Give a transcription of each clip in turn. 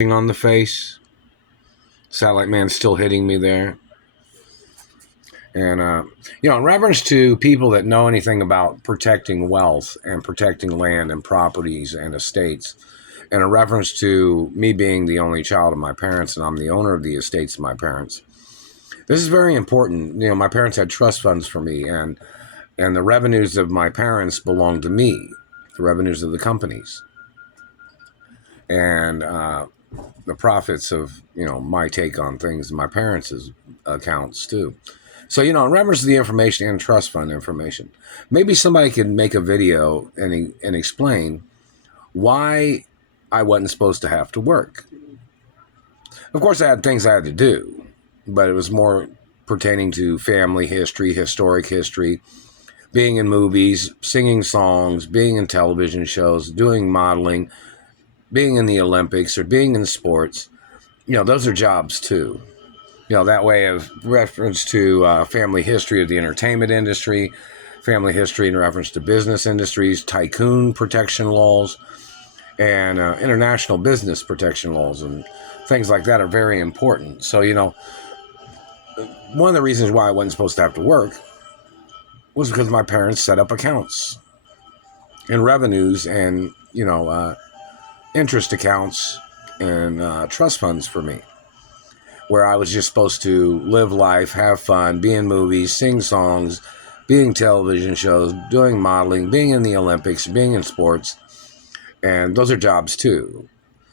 On the face. Satellite man's still hitting me there. And, in reference to people that know anything about protecting wealth and protecting land and properties and estates, and in reference to me being the only child of my parents and I'm the owner of the estates of my parents, this is very important. My parents had trust funds for me, and the revenues of my parents belong to me, the revenues of the companies. And the profits of, my take on things, my parents' accounts too. So, in reference to the information and trust fund information, maybe somebody could make a video and explain why I wasn't supposed to have to work. Of course, I had things I had to do, but it was more pertaining to family history, historic history, being in movies, singing songs, being in television shows, doing modeling, being in the Olympics or being in sports. Those are jobs too. That way of reference to family history of the entertainment industry, family history in reference to business industries, tycoon protection laws, and international business protection laws and things like that are very important. So, one of the reasons why I wasn't supposed to have to work was because my parents set up accounts and revenues and, interest accounts and trust funds for me, where I was just supposed to live life, have fun, be in movies, sing songs, being television shows, doing modeling, being in the Olympics, being in sports. And those are jobs too.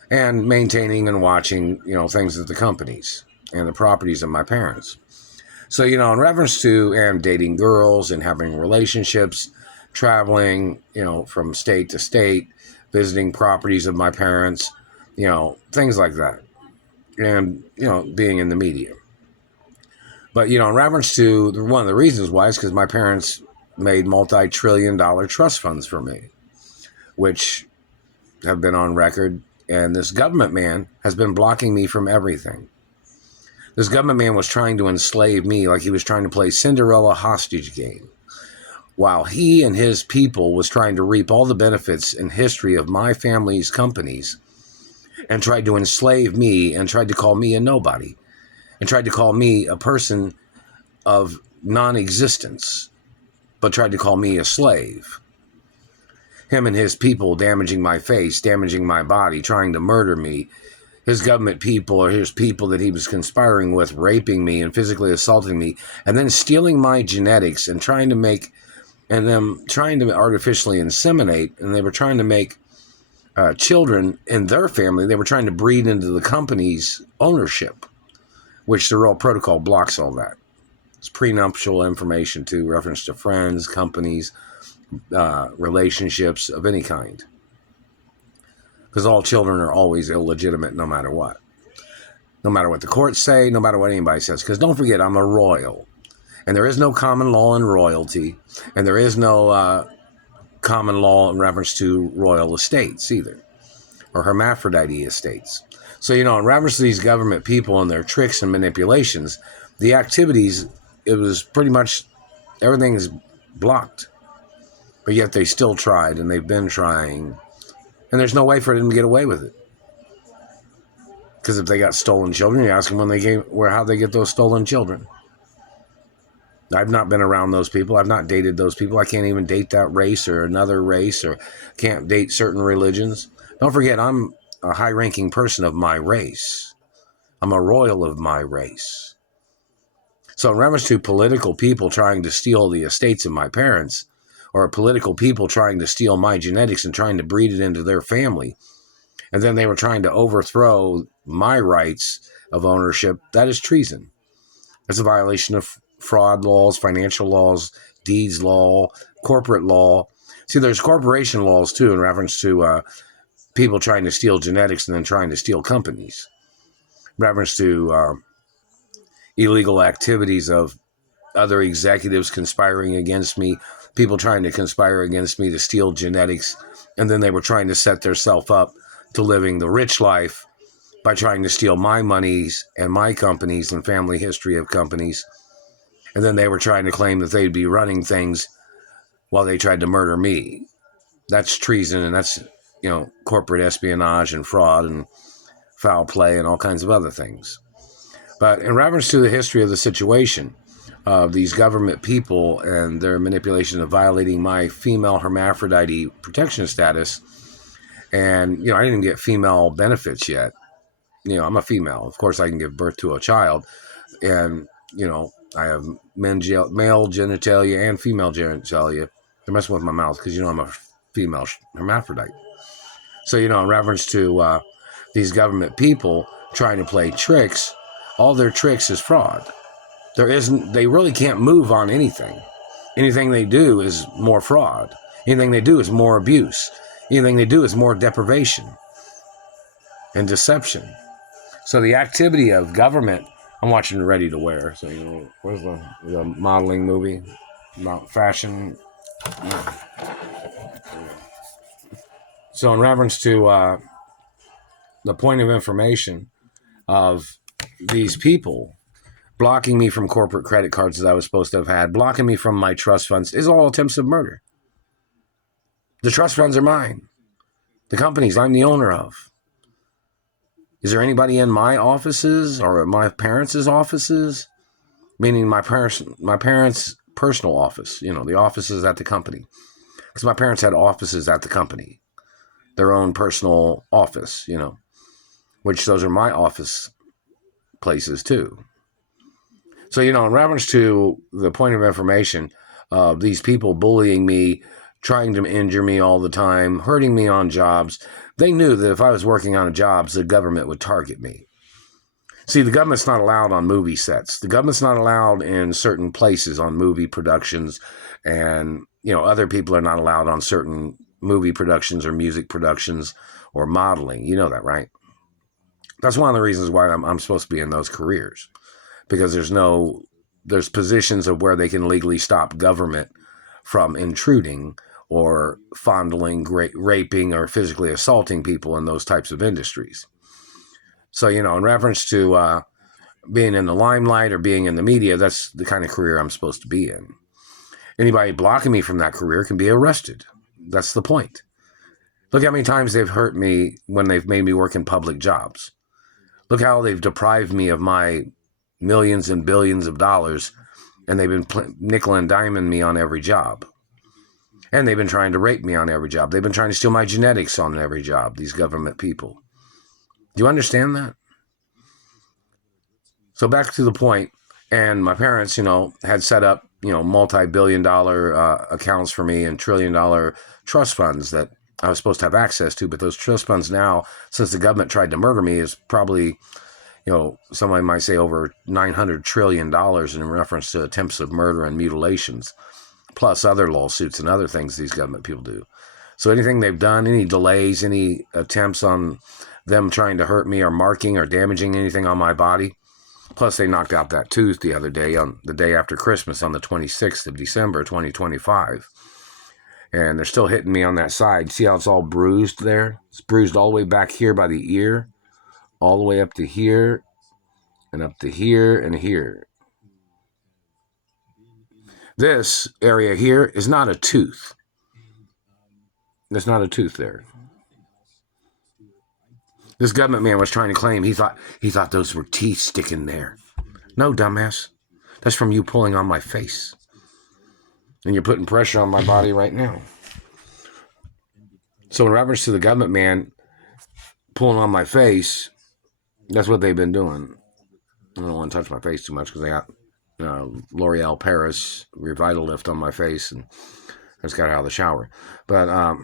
And maintaining and watching, things at the companies and the properties of my parents. So, in reference to and dating girls and having relationships, traveling, from state to state, visiting properties of my parents, things like that. And, being in the media. But, in reference to one of the reasons why is because my parents made multi-trillion-dollar trust funds for me, which have been on record. And this government man has been blocking me from everything. This government man was trying to enslave me like he was trying to play Cinderella hostage game, while he and his people was trying to reap all the benefits and history of my family's companies and tried to enslave me and tried to call me a nobody and tried to call me a person of non-existence, but tried to call me a slave. Him and his people damaging my face, damaging my body, trying to murder me. His government people or his people that he was conspiring with, raping me and physically assaulting me, and then stealing my genetics and trying to artificially inseminate, and they were trying to make children in their family. They were trying to breed into the company's ownership, which the Royal Protocol blocks all that. It's prenuptial information to reference to friends, companies, relationships of any kind. Because all children are always illegitimate no matter what. No matter what the courts say, no matter what anybody says. Because don't forget, I'm a royal. And there is no common law in royalty. And there is no common law in reference to royal estates either. Or hermaphrodite estates. So, in reference to these government people and their tricks and manipulations, the activities, it was pretty much everything's blocked. But yet they still tried, and they've been trying. And there's no way for them to get away with it. Because if they got stolen children, you ask them how they get those stolen children. I've not been around those people. I've not dated those people. I can't even date that race or another race, or can't date certain religions. Don't forget, I'm a high-ranking person of my race. I'm a royal of my race. So in reference to political people trying to steal the estates of my parents, or political people trying to steal my genetics and trying to breed it into their family, and then they were trying to overthrow my rights of ownership, that is treason. That's a violation of fraud laws, financial laws, deeds law, corporate law. See, there's corporation laws too in reference to people trying to steal genetics and then trying to steal companies. In reference to illegal activities of other executives conspiring against me, people trying to conspire against me to steal genetics, and then they were trying to set themselves up to living the rich life by trying to steal my monies and my companies and family history of companies. And then they were trying to claim that they'd be running things while they tried to murder me. That's treason, and that's, corporate espionage and fraud and foul play, and all kinds of other things. But in reference to the history of the situation of these government people and their manipulation of violating my female hermaphrodite protection status, and, I didn't get female benefits yet. I'm a female. Of course, I can give birth to a child, and, I have male genitalia and female genitalia. They're messing with my mouth because, I'm a female hermaphrodite. So, in reference to these government people trying to play tricks, all their tricks is fraud. They really can't move on anything. Anything they do is more fraud. Anything they do is more abuse. Anything they do is more deprivation and deception. So the activity of government, I'm watching Ready to Wear. So, where's the modeling movie about fashion? So in reference to the point of information of these people blocking me from corporate credit cards that I was supposed to have had, blocking me from my trust funds, is all attempts of murder. The trust funds are mine. The companies I'm the owner of. Is there anybody in my offices or my parents' offices? Meaning my parents' personal office, the offices at the company. Because my parents had offices at the company. Their own personal office, which those are my office places too. So, in reference to the point of information of these people bullying me, trying to injure me all the time, hurting me on jobs, they knew that if I was working on jobs, the government would target me. See, the government's not allowed on movie sets. The government's not allowed in certain places on movie productions, and, other people are not allowed on certain movie productions or music productions or modeling. You know that, right? That's one of the reasons why I'm supposed to be in those careers, because there's positions of where they can legally stop government from intruding or fondling, raping, or physically assaulting people in those types of industries. So, in reference to being in the limelight or being in the media, that's the kind of career I'm supposed to be in. Anybody blocking me from that career can be arrested. That's the point. Look how many times they've hurt me when they've made me work in public jobs. Look how they've deprived me of my millions and billions of dollars, and they've been nickel and diming me on every job. And they've been trying to rape me on every job. They've been trying to steal my genetics on every job, these government people. Do you understand that? So back to the point, and my parents, had set up, multi-billion-dollar accounts for me and trillion-dollar trust funds that I was supposed to have access to. But those trust funds now, since the government tried to murder me, is probably, somebody might say over $900 trillion in reference to attempts of murder and mutilations, plus other lawsuits and other things these government people do. So anything they've done, any delays, any attempts on them trying to hurt me or marking or damaging anything on my body. Plus, they knocked out that tooth the other day, on the day after Christmas, on the 26th of December, 2025. And they're still hitting me on that side. See how it's all bruised there? It's bruised all the way back here by the ear, all the way up to here, and up to here and here. This area here is not a tooth. There's not a tooth there. This government man was trying to claim he thought those were teeth sticking there. No, dumbass. That's from you pulling on my face. And you're putting pressure on my body right now. So in reference to the government man pulling on my face, that's what they've been doing. I don't want to touch my face too much because they got L'Oreal Paris Revitalift on my face, and I just got out of the shower. But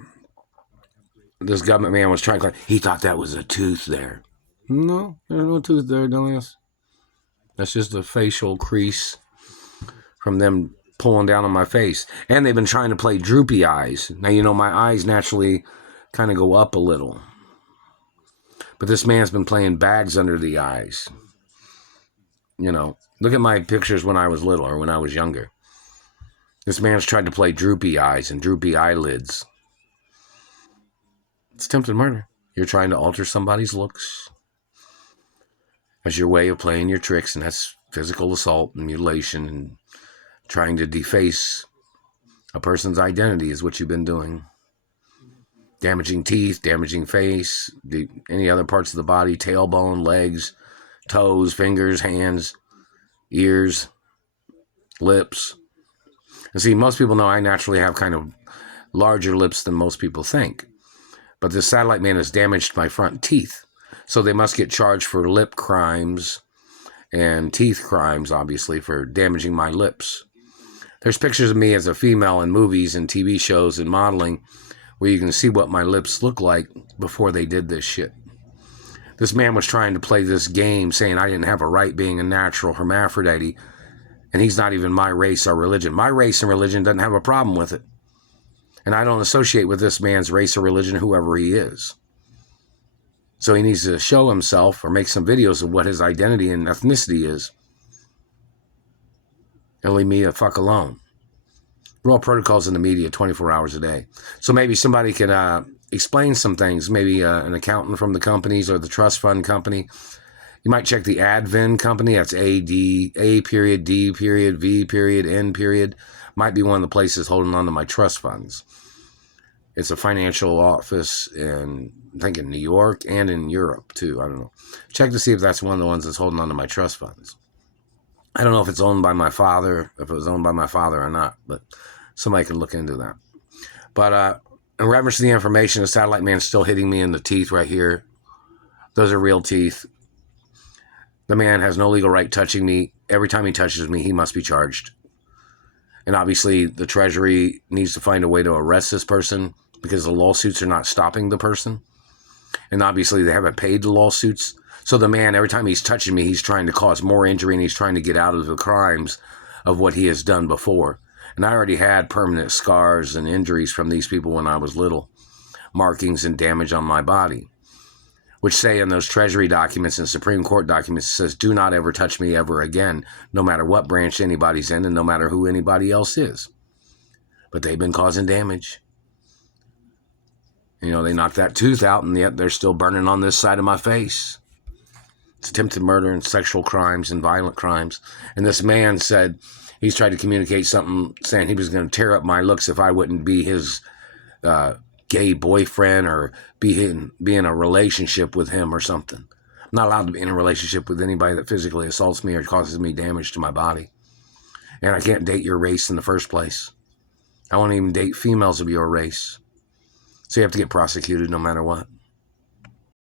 this government man was trying to claim he thought that was a tooth there. No, there's no tooth there, dumbass. That's just a facial crease from them pulling down on my face. And they've been trying to play droopy eyes. Now, my eyes naturally kind of go up a little. But this man's been playing bags under the eyes. Look at my pictures when I was little or when I was younger. This man's tried to play droopy eyes and droopy eyelids. It's attempted murder. You're trying to alter somebody's looks as your way of playing your tricks, and that's physical assault and mutilation, and trying to deface a person's identity is what you've been doing. damaging teeth, damaging face, any other parts of the body, tailbone, legs, toes, fingers, hands, ears, lips. And see, most people know I naturally have kind of larger lips than most people think. But this satellite man has damaged my front teeth. So they must get charged for lip crimes and teeth crimes, obviously, for damaging my lips. There's pictures of me as a female in movies and TV shows and modeling where you can see what my lips look like before they did this shit. This man was trying to play this game saying I didn't have a right being a natural hermaphrodite, and he's not even my race or religion. My race and religion doesn't have a problem with it. And I don't associate with this man's race or religion, whoever he is. So he needs to show himself or make some videos of what his identity and ethnicity is. And leave me the fuck alone. We're all protocols in the media 24 hours a day. So maybe somebody can explain some things. Maybe an accountant from the companies or the trust fund company. You might check the Advin company. That's A period, D period, V period, N period. Might be one of the places holding on to my trust funds. It's a financial office in, I think, in New York and in Europe, too. I don't know. Check to see if that's one of the ones that's holding on to my trust funds. I don't know if it's owned by my father, if it was owned by my father or not, but somebody can look into that. But in reference to the information, the satellite man's still hitting me in the teeth right here. Those are real teeth. The man has no legal right touching me. Every time he touches me, he must be charged. And obviously, the Treasury needs to find a way to arrest this person because the lawsuits are not stopping the person. And obviously, they haven't paid the lawsuits. So the man, every time he's touching me, he's trying to cause more injury and he's trying to get out of the crimes of what he has done before. And I already had permanent scars and injuries from these people when I was little. Markings and damage on my body. Which say in those Treasury documents and Supreme Court documents, it says, do not ever touch me ever again, no matter what branch anybody's in and no matter who anybody else is. But they've been causing damage. You know, they knocked that tooth out and yet they're still burning on this side of my face. It's attempted murder and sexual crimes and violent crimes. And this man said he's tried to communicate something saying he was going to tear up my looks if I wouldn't be his gay boyfriend or be in a relationship with him or something. I'm not allowed to be in a relationship with anybody that physically assaults me or causes me damage to my body. And I can't date your race in the first place. I won't even date females of your race. So you have to get prosecuted no matter what.